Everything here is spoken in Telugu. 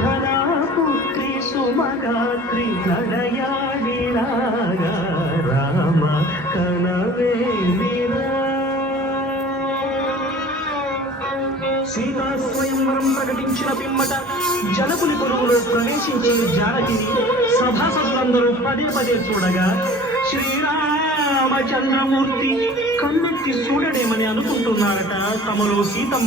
ధరాపుత్రి సుమగాత్రి నడయాడిరాగా రామ కనవేమిరా. సీతా స్వయంవరం ప్రకటించిన పిమ్మట జనకుని కొలువులో ప్రవేశించిన జానకిని సభాసదులందరూ పదే పదే చూడగా శ్రీరామచంద్రమూర్తి కన్నెత్తి చూడడేమని అనుకుంటున్నారట తమలో సీతమ్మ